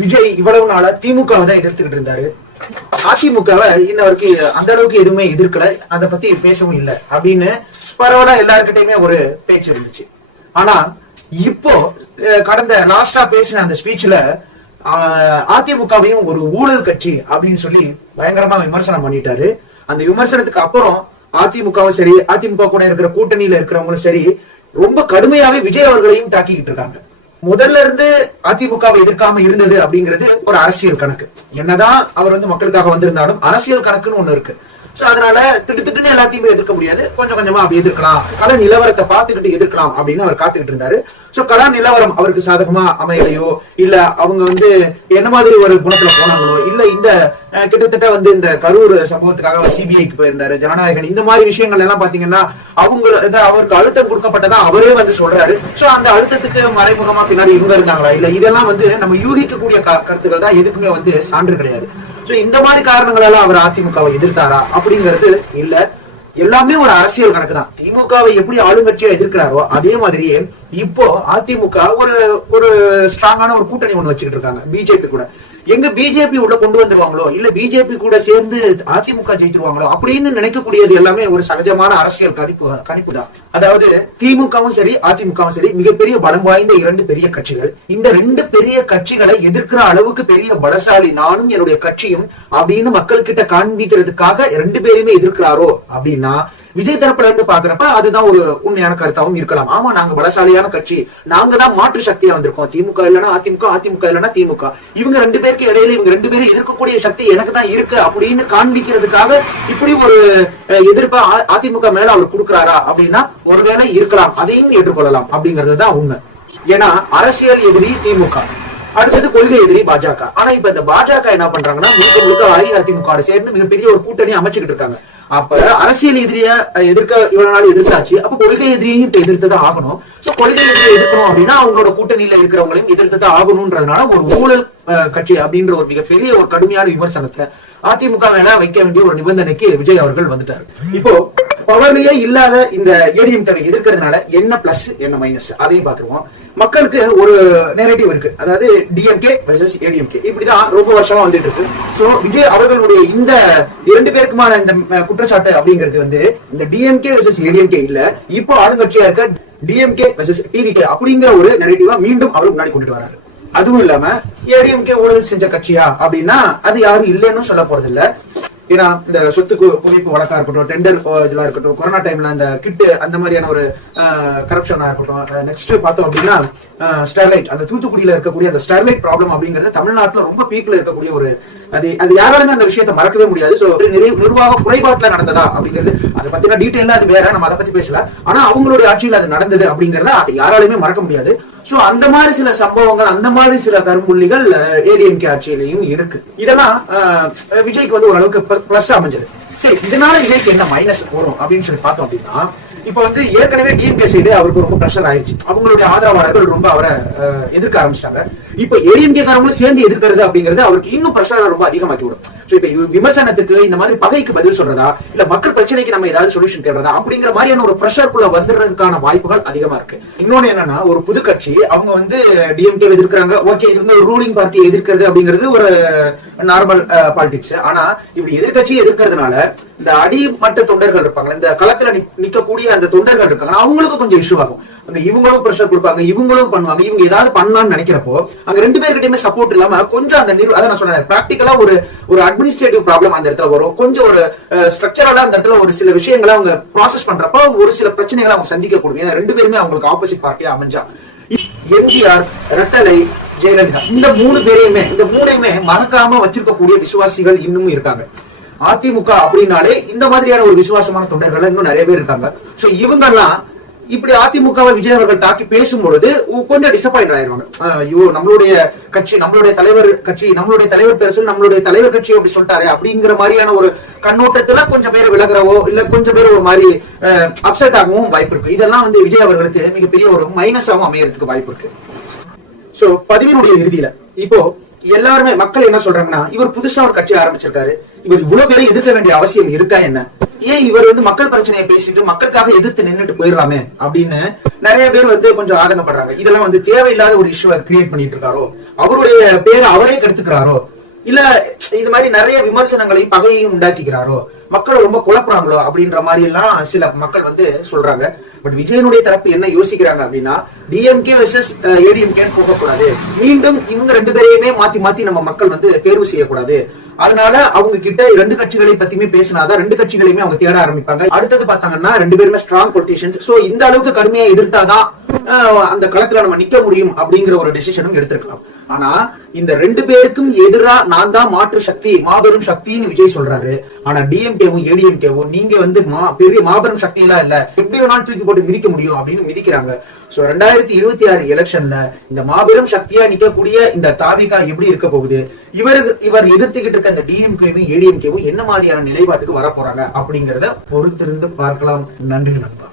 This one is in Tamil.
விஜய் இவ்வளவு நாளா திமுகவை தான் எதிர்த்துக்கிட்டு இருந்தாரு. அதிமுகவை இன்னவருக்கு அந்த அளவுக்கு எதுவுமே எதிர்க்கல, அதை பத்தி பேசவும் இல்லை அப்படின்னு பரவாயில்ல எல்லாருக்கிட்டையுமே ஒரு பேச்சு இருந்துச்சு. ஆனா இப்போ கடந்த லாஸ்டா பேசின அந்த ஸ்பீச்ல அதிமுகவையும் ஒரு ஊழல் கட்சி அப்படின்னு சொல்லி பயங்கரமா விமர்சனம் பண்ணிட்டாரு. அந்த விமர்சனத்துக்கு அப்புறம் அதிமுகவும் சரி, அதிமுக கூட இருக்கிற கூட்டணியில இருக்கிறவங்களும் சரி, ரொம்ப கடுமையாவே விஜய் அவர்களையும் தாக்கிக்கிட்டு இருக்காங்க. முதல்ல இருந்து அதிமுகவை எதிர்க்காம இருந்தது அப்படிங்கிறது ஒரு அரசியல் கணக்கு. என்னதான் அவர் மக்களுக்காக வந்திருந்தாலும் அரசியல் கணக்குன்னு ஒண்ணு இருக்கு. சோ அதனால திட்டுன்னு எல்லாத்தையுமே எதிர்க்க முடியாது, கொஞ்சம் கொஞ்சமா அப்படி எதிர்க்கலாம், கள நிலவரத்தை பார்த்துக்கிட்டு எதிர்க்கலாம் அப்படின்னு அவர் காத்துக்கிட்டு இருந்தாரு. சோ கள நிலவரம் அவருக்கு சாதகமா அமையலையோ, இல்ல அவங்க என்ன மாதிரி ஒரு குணத்துல போனாங்களோ, இல்ல இந்த கிட்டத்தட்ட இந்த கரூர் சம்பவத்துக்காக சிபிஐக்கு போயிருந்தாரு ஜனநாயகன், இந்த மாதிரி விஷயங்கள் எல்லாம் பாத்தீங்கன்னா அவருக்கு அழுத்தம் கொடுக்கப்பட்டதா அவரே சொல்றாரு. சோ அந்த அழுத்தத்துக்கு மறைமுகமா பின்னாடி இவங்க இருந்தாங்களா, இல்ல இதெல்லாம் நம்ம யூகிக்கக்கூடிய கருத்துக்கள் தான், எதுக்குமே சான்று கிடையாது. சோ இந்த மாதிரி காரணங்களால அவர் அதிமுகவை எதிர்த்தாரா அப்படிங்கிறது இல்ல, எல்லாமே ஒரு அரசியல் கணக்கு தான். திமுகவை எப்படி ஆளுங்கட்சியா எதிர்க்கிறாரோ அதே மாதிரியே இப்போ அதிமுக ஒரு ஸ்ட்ராங்கான ஒரு கூட்டணி ஒண்ணு வச்சுக்கிட்டு இருக்காங்க பிஜேபி கூட. எங்க பிஜேபி உள்ள கொண்டு வந்துருவாங்களோ, இல்ல பிஜேபி கூட சேர்ந்து அதிமுக ஜெயிச்சிருவாங்களோ அப்படின்னு நினைக்கக்கூடியது எல்லாமே ஒரு சகஜமான அரசியல் கணிப்பு தான். அதாவது திமுகவும் சரி அதிமுகவும் சரி மிகப்பெரிய பலம் வாய்ந்த இரண்டு பெரிய கட்சிகள். இந்த ரெண்டு பெரிய கட்சிகளை எதிர்க்கிற அளவுக்கு பெரிய பலசாலி நானும் என்னுடைய கட்சியும் அப்படின்னு மக்கள் கிட்ட காண்பிக்கிறதுக்காக ரெண்டு பேருமே எதிர்க்கிறாரோ அப்படின்னா விஜய் தரப்புல இருந்து பாக்குறப்ப அதுதான் ஒரு உண்மையான கருத்தாவும் இருக்கலாம். ஆமா, நாங்க பலசாலியான கட்சி, நாங்க தான் மாற்று சக்தியா வந்திருக்கோம், திமுக இல்லைன்னா அதிமுக, அதிமுக இல்லைன்னா திமுக, இவங்க ரெண்டு பேருக்கு இடையில இவங்க ரெண்டு பேரும் எதிர்க்கக்கூடிய சக்தி எனக்கு தான் இருக்கு அப்படின்னு காண்பிக்கிறதுக்காக இப்படி ஒரு எதிர்ப்பா அதிமுக மேல அவர் கொடுக்கிறாரா அப்படின்னா ஒருவேளை இருக்கலாம், அதையும் ஏற்றுக்கொள்ளலாம் அப்படிங்கறதுதான் உண்மை. ஏன்னா அரசியல் எதிரி திமுக, அடுத்தது கொள்கை எதிரி பாஜக. ஆனா இப்ப இந்த பாஜக என்ன பண்றாங்கன்னா முழுக்க அஇஅதிமுக சேர்ந்து மிகப்பெரிய ஒரு கூட்டணி அமைச்சுக்கிட்டு இருக்காங்க. அப்ப அரசியல் எதிரிய எதிர்க்க இவ்வளவு நாள் எதிர்த்தாச்சு, அப்ப கொள்கை எதிரியையும் இப்ப எதிர்த்துதான் ஆகணும். சோ கொள்கை எதிரியை எதிர்க்கணும் அப்படின்னா அவங்களோட கூட்டணியில இருக்கிறவங்களையும் எதிர்த்துதான் ஆகணும்ன்றதுனால ஒரு ஊழல் கட்சி அப்படின்ற ஒரு மிகப்பெரிய ஒரு கடுமையான விமர்சனத்தை அதிமுக மேல வைக்க வேண்டிய ஒரு நிபந்தனைக்கு விஜய் அவர்கள் வந்துட்டாரு. இப்போ பவர்லயே இல்லாத இந்த ஏடிஎம்கே எதிர்க்கிறதுனால என்ன பிளஸ் என்ன மைனஸ் அதையும் பாத்துருவோம். மக்களுக்கு ஒரு நெரேட்டிவ் இருக்கு, அதாவது டிஎம்கே வெர்சஸ் ஏடிஎம்கே, இப்படிதான் ரொம்ப வருஷமா வந்துட்டு இருக்கு. சோ விஜய் அவர்களுடைய இந்த இரண்டு பேருக்குமான இந்த குற்றச்சாட்டு அப்படிங்கிறது இந்த டிஎம்கே வெர்சஸ் ஏடிஎம்கே இல்ல, இப்போ ஆளுங்கட்சியா இருக்க டிஎம்கே வெர்சஸ் டிவிகே அப்படிங்கிற ஒரு நெரேட்டிவா மீண்டும் அவர் முன்னாடி கொண்டுட்டு வராரு. அதுவும் இல்லாம ஏடிஎம்கே ஊழல் செஞ்ச கட்சியா அப்படின்னா அது யாரும் இல்லைன்னு சொல்ல போறது இல்ல. ஏன்னா இந்த சொத்து குவிப்பு வழக்கா இருக்கட்டும், டெண்டர் இதெல்லாம் இருக்கட்டும், கொரோனா டைம்ல அந்த கிட்டு அந்த மாதிரியான ஒரு கரப்ஷனா இருக்கட்டும், நெக்ஸ்ட் பார்த்தோம் அப்படின்னா ஸ்டெர்லைட், அந்த தூத்துக்குடியில இருக்கக்கூடிய அந்த ஸ்டெர்லைட் ப்ராப்ளம் அப்படிங்கிறது தமிழ்நாட்டுல ரொம்ப பீக்ல இருக்கக்கூடிய ஒரு அது யாராலுமே அந்த விஷயத்தை மறக்கவே முடியாது. சோ நிர்வாக குறைபாட்டுல நடந்ததா அப்படிங்கிறது அதை பத்தின டீட்டெயிலா அது வேற, நம்ம அதை பத்தி பேசல. ஆனா அவங்களுடைய ஆட்சியில் அது நடந்தது அப்படிங்கறத அதை யாராலுமே மறக்க முடியாது. சோ அந்த மாதிரி சில சம்பவங்கள், அந்த மாதிரி சில கரும்புள்ளிகள் ஏடிஎம்கே ஆட்சியிலையும் இருக்கு. இதெல்லாம் விஜய்க்கு ஓரளவுக்கு பிளஸ் அமைஞ்சது. சரி, இதனால விஜய்க்கு என்ன மைனஸ் வரும் அப்படின்னு சொல்லி பார்த்தோம் அப்படின்னா, இப்ப ஏற்கனவே டிஎம்கே சைடு அவருக்கு ரொம்ப பிரஷர் ஆயிடுச்சு, அவங்களுடைய ஆதரவாளர்கள் ரொம்ப அவரை எதிர்க்க ஆரம்பிச்சிட்டாங்க. இப்ப ஏடிஎம்கே காரங்களும் சேர்ந்து எதிர்க்கிறது அப்படிங்கிறது அவருக்கு இன்னும் பிரஷர் ரொம்ப அதிகமாக்கி விடும். சோ இப்ப விமர்சனத்துக்கு இந்த மாதிரி பகைக்கு பதில் சொல்றதா, இல்ல மக்கள் பிரச்சனைக்கு நம்ம ஏதாவது சொல்யூஷன் தேடுறதா அப்படிங்கிற மாதிரியான ஒரு பிரஷருக்குள்ள வந்துடுறதுக்கான வாய்ப்புகள் அதிகமா இருக்கு. இன்னொன்னு என்னன்னா, ஒரு புது கட்சி அவங்க டிஎம்கே எதிர்க்கிறாங்க, ஓகே, இது ஒரு ரூலிங் பார்ட்டியை எதிர்க்கிறது அப்படிங்கிறது ஒரு நார்மல் பாலிடிக்ஸ். ஆனா இப்படி எதிர்கட்சியை எதிர்க்கிறதுனால இந்த அடிமட்ட தொண்டர்கள் இருப்பாங்க, இந்த களத்துல நிக்கக்கூடிய அந்த தொண்டர்கள் இருக்காங்க, அவங்களுக்கு கொஞ்சம் இஷ்யூ ஆகும். அங்க இவங்களும் பிரஷர் கொடுப்பாங்க, இவங்களும் பண்ணுவாங்க, இவங்க ஏதாவது பண்ணலாம்னு நினைக்கிறப்போ அங்க ரெண்டு பேர்கிட்டயுமே சப்போர்ட் இல்லாம கொஞ்சம் அந்த அதான் நான் சொன்னேன், பிராக்டிகலா ஒரு அட்மினிஸ்ட்ரேட்டிவ் ப்ராப்ளம் அந்த இடத்துல வரும். கொஞ்சம் ஒரு ஸ்ட்ரக்சரலா அந்த இடத்துல ஒரு சில விஷயங்களை அவங்க ப்ராசஸ் பண்றப்போ ஒரு சில பிரச்சனைகளை அவங்க சந்திக்க கூடும். ரெண்டு பேருமே அவங்களுக்கு ஆப்போசிட் பார்ட்டியா அமைஞ்சா எம்ஜிஆர், ரெட்டலை, ஜெயலலிதா, இந்த மூணையுமே மறக்காம வச்சிருக்கக்கூடிய விசுவாசிகள் இன்னமும் இருக்காங்க. அதிமுக அப்படின்னாலே இந்த மாதிரியான ஒரு விசுவாசமான தொண்டர்கள் இன்னும் நிறைய பேர் இருக்காங்க. சோ இவங்க எல்லாம் இப்படி அதிமுகவை விஜய் அவர்கள் தாக்கி பேசும்பொழுது கொஞ்சம் டிசப்பாயிண்ட் ஆயிருவாங்க. ஐயோ, நம்மளுடைய கட்சி, நம்மளுடைய தலைவர் கட்சி, நம்மளுடைய தலைவர் பேர் சொல்லி நம்மளுடைய தலைவர் கட்சி அப்படி சொல்லிட்டாரு அப்படிங்கிற மாதிரியான ஒரு கண்ணோட்டத்துல கொஞ்சம் பேர் விலகிறவோ இல்ல கொஞ்சம் பேர் ஒரு மாதிரி அப்செட் ஆகவும் வாய்ப்பு இருக்கு. இதெல்லாம் விஜய் அவர்களுக்கு மிகப்பெரிய ஒரு மைனஸாகவும் அமையறதுக்கு வாய்ப்பு இருக்கு. சோ பதிவினுடைய இறுதியில இப்போ எல்லாருமே மக்கள் என்ன சொல்றாங்கன்னா, இவர் புதுசா ஒரு கட்சி ஆரம்பிச்சிருக்காரு, இவர் இவ்வளவு பேரை எதிர்க்க வேண்டிய அவசியம் இருக்கா என்ன, ஏன் இவர் மக்கள் பிரச்சனையை பேசிட்டு மக்களுக்காக எதிர்த்து நின்னுட்டு போயிடலாமே அப்படின்னு நிறைய பேர் கொஞ்சம் ஆதங்கப்படுறாங்க. இதெல்லாம் தேவையில்லாத ஒரு இஷ்யூவை கிரியேட் பண்ணிட்டு இருக்காரோ, அவருடைய பேரை அவரே கெடுத்துக்கிறாரோ, இல்ல இது மாதிரி நிறைய விமர்சனங்களையும் பகையையும் உண்டாக்கிக்கிறாரோ, மக்களை ரொம்ப குழப்பறாங்களோ அப்படின்ற மாதிரி எல்லாம் சில மக்கள் சொல்றாங்க. பட் விஜயனுடைய தரப்பு என்ன யோசிக்கிறாங்க அப்படின்னா, டிஎம்கே வெர்சஸ் ஏடிஎம்கே போகக்கூடாது, மீண்டும் இவங்க ரெண்டு பேரையுமே மாத்தி மாத்தி நம்ம மக்கள் தேர்வு செய்யக்கூடாது. அதனால அவங்க கிட்ட ரெண்டு கட்சிகளை பத்தியுமே பேசினாதான் ரெண்டு கட்சிகளையுமே அவங்க தேட ஆரம்பிப்பாங்க. அடுத்தது பார்த்தாங்கன்னா ரெண்டு பேருமே ஸ்ட்ராங் பொலிட்டிஷியன்ஸ், சோ இந்த அளவுக்கு கடுமையா எதிர்த்தாதான் அந்த களத்துல நம்ம நிக்க முடியும் அப்படிங்கிற ஒரு டெசிஷனும் எடுத்திருக்கலாம். ஆனா இந்த ரெண்டு பேருக்கும் எதிரா நான் தான் மாற்று சக்தி, மாபெரும் சக்தின்னு விஜய் சொல்றாரு. ஆனா டிஎம்கேவும் ஏடிஎம்கேவும் நீங்க பெரிய மாபெரும் சக்தி எல்லாம் இல்ல, எப்படி வேணாலும் தூக்கி போட்டு மிதிக்க முடியும் அப்படின்னு மிதிக்கிறாங்க. சோ 2026 எலெக்ஷன்ல இந்த மாபெரும் சக்தியா நிக்கக்கூடிய இந்த தாவிகா எப்படி இருக்க போகுது, இவர் எதிர்த்துக்கிட்டு இருக்க இந்த டிஎம்கேவும் ஏடிஎம்கேவும் என்ன மாதிரியான நிலைப்பாட்டுக்கு வர போறாங்க அப்படிங்கறத பொறுத்திருந்து பார்க்கலாம். நன்றி நண்பா.